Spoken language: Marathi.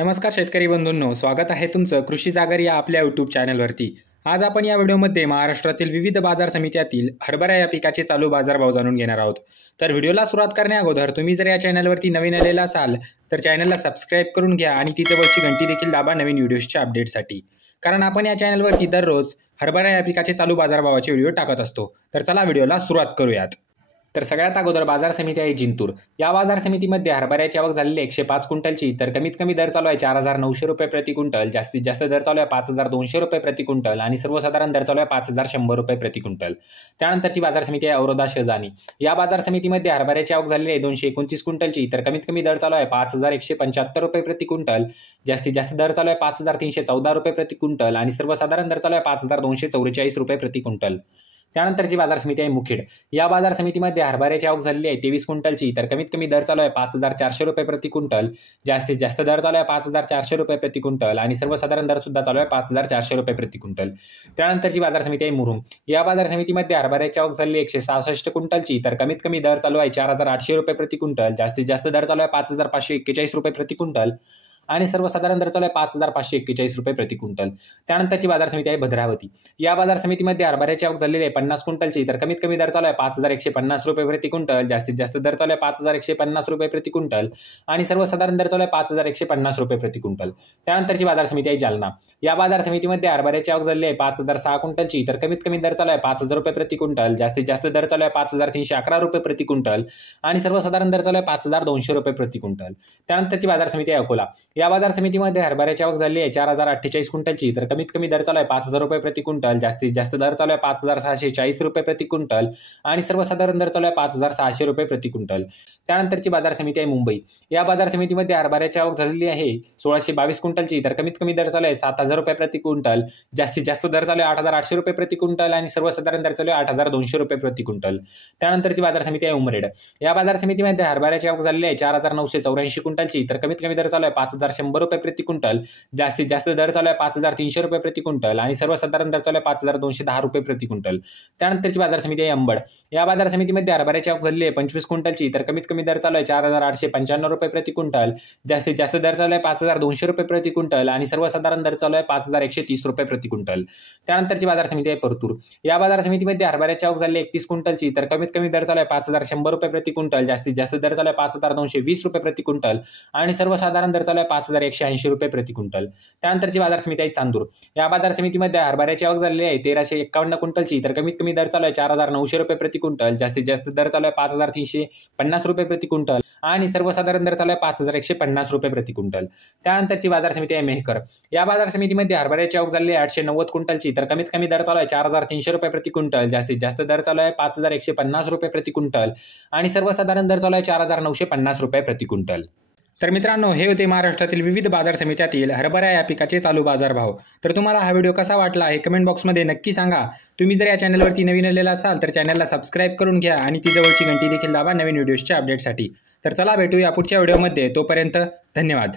नमस्कार शेतकरी बंधूंनो, स्वागत आहे तुमचं कृषी जागर या आपल्या यूट्यूब चॅनलवरती। आज आपण या व्हिडिओमध्ये महाराष्ट्रातील विविध बाजार समित्यातील हरभरा या पिकाचे चालू बाजारभाव जाणून घेणार आहोत। तर व्हिडिओला सुरुवात करण्याअगोदर तुम्ही जर या चॅनलवरती नवीन आलेला असाल तर चॅनलला सबस्क्राइब करून घ्या आणि ती जवळची घंटी देखील दाबा नवीन व्हिडिओजच्या अपडेटसाठी, कारण आपण या चॅनलवरती दररोज हरभरा या पिकाचे चालू बाजारभावाचे व्हिडिओ टाकत असतो। तर चला व्हिडिओला सुरुवात करूयात। तर सगळ्यात अगोदर बाजार समिती आहे जिंतूर। या बाजार समितीमध्ये हरभऱ्याची आवक झालेली 105 क्विंटलची। तर कमीत कमी दर चालू आहे 4900 रुपये प्रति क्विंटल, जास्तीत जास्त दर चालू आहे 5200 रुपये प्रति क्विंटल आणि सर्वसाधारण दर चालू आहे 5100 रुपये प्रति क्विंटल। त्यानंतरची बाजार समिती आहे औरदा शहजानी। या बाजार समितीमध्ये हरभऱ्याची आवक झालेली आहे 229 क्विंटलची। तर कमीत कमी दर चालू आहे 5175 रुपये प्रति क्विंटल, जास्तीत जास्त दर चालू आहे 5314 रुपये प्रति क्विंटल आणि सर्वसाधारण दर चालू आहे 5244 रुपये प्रति क्विंटल। त्यानंतरची बाजार समिती आहे मुखेड। या बाजार समितीमध्ये हरभऱ्याची आवक झालेली आहे 23 क्विंटलची। तर कमीत कमी दर चालू आहे 5400 रुपये प्रति क्विंटल, जास्तीत जास्त दर चालू आहे 5400 रुपये प्रति क्विंटल आणि सर्वसाधारण दर सुद्धा चालू आहे 5400 रुपये प्रति क्विंटल। त्यानंतरची बाजार समिती आहे मुरुम। या बाजार समितीमध्ये हरभऱ्याची आवक झालेली 166 क्विंटलची। तर कमीत कमी दर चालू आहे 4800 रुपये प्रति क्विंटल, जास्तीत जास्त दर चालू आहे 5541 रुपये प्रति क्विंटल आणि सर्वसाधारण दर चालू आहे 5541 रुपये प्रति क्विंटल। त्यानंतरची बाजार समिती आहे भद्रावती। या बाजार समितीमध्ये हरभऱ्याची आवक झालेली आहे 50 क्विंटलची। तर कमीत कमी दर चालू आहे 5150 रुपये प्रति क्विंटल, जास्तीत जास्त दर चालू आहे 5150 रुपये प्रति क्विंटल आणि सर्वसाधारण दर चालू आहे 5150 रुपये प्रति क्विंटल। त्यानंतरची बाजार समिती आहे जालना। या बाजार समितीमध्ये हरभऱ्याची आवक झालेली आहे 5006 क्विंटलची। तर कमीत कमी दर चालू आहे 5000 रुपये प्रति क्विंटल, जास्तीत जास्त दर चालू आहे 5311 रुपये प्रति क्विंटल आणि सर्वसाधारण दर चालू आहे 5200 रुपये प्रति क्विंटल। त्यानंतरची बाजार समिती आहे अकोला। या बाजार समितीमध्ये हरभऱ्याची आवक झाली आहे 4048 क्विंटलची। तर कमीत कमी दर चालू आहे 5000 रुपये प्रति क्विंटल, जास्तीत जास्त दर चालू आहे 5640 रुपये प्रति क्विंटल आणि सर्वसाधारण दर चालू आहे 5600 रुपये प्रति क्विंटल। त्यानंतरची बाजार समिती आहे मुंबई। या बाजार समितीमध्ये हरभऱ्याची आवक झालेली आहे 1622 क्विंटलची। तर कमीत कमी दर चालू आहे 7000 रुपये प्रति क्विंटल, जास्तीत जास्त दर चालू आहे 8800 रुपये प्रति क्विंटल आणि सर्वसाधारण दर चालू आहे 8200 रुपये प्रति क्विंटल। त्यानंतरची बाजार समिती आहे उमरेड। या बाजार समितीमध्ये हरभऱ्याची आवक झालेली आहे 4984 क्विंटलची। तर कमीत कमी दर चालू आहे 5100 रुपये प्रति क्विंटल, जास्तीत जास्त दर चालू आहे 5300 रुपये प्रति क्विंटल आणि सर्वसाधारण दर चालू आहे 5210 रुपये प्रति क्विंटल। त्यानंतरची बाजार समिती आहे अंबड। या बाजार समितीमध्ये हरभऱ्याची आवक झालेली आहे 25 क्विंटलची। तर कमीत कमी दर चालू आहे 4895 रुपये प्रति क्विंटल, जास्तीत जास्त दर चालू आहे 5200 रुपये प्रति क्विंटल आणि सर्वसाधारण दर चालू आहे 5130 रुपये प्रति क्विंटल। त्यानंतरची बाजार समिती आहे परतूर। या बाजार समितीमध्ये हरभऱ्याची आवक झाली 31 क्विंटलची। तर कमीत कमी दर चालू आहे 5100 रुपये प्रति क्विंटल, जास्तीत जास्त दर चालू आहे 5220 रुपये प्रति क्विंटल आणि सर्वसाधारण दर चालू आहे 5180 रुपये प्रति क्विंटल। त्यानंतरची बाजार समिती आहे चांदूर। या बाजार समितीमध्ये हरभऱ्याची आवक झालेली आहे 1351 क्विंटलची। तर कमीत कमी दर चालू आहे 4900 रुपये प्रति क्विंटल, जास्तीत जास्त दर चालू आहे 5350 रुपये प्रति क्विंटल आणि सर्वसाधारण दर चालू आहे 5150 रुपये प्रति क्विंटल। त्यानंतरची बाजार समिती आहे मेहकर। या बाजार समितीमध्ये हरभऱ्याची आवक झालेली आहे 890 क्विंटलची। तर कमीत कमी दर चालू आहे 4300 रुपये प्रति क्विंटल, जास्तीत जास्त दर चालू आहे 5150 रुपये प्रति क्विंटल आणि सर्वसाधारण दर चालू आहे 4950 रुपये प्रति क्विंटल। तर मित्रांनो, हे होते महाराष्ट्रातील विविध बाजार समित्यातील हरभरा या पिकाचे चालू बाजारभाव। तर तुम्हाला हा व्हिडिओ कसा वाटला हे कमेंट बॉक्समध्ये नक्की सांगा। तुम्ही जर या चॅनलवरती नवीन आलेला असाल तर चॅनलला सबस्क्राइब करून घ्या आणि ती जवळची घंटी देखील दाबा नवीन व्हिडिओजच्या अपडेटसाठी। तर चला भेटूया पुढच्या व्हिडिओमध्ये, तोपर्यंत धन्यवाद।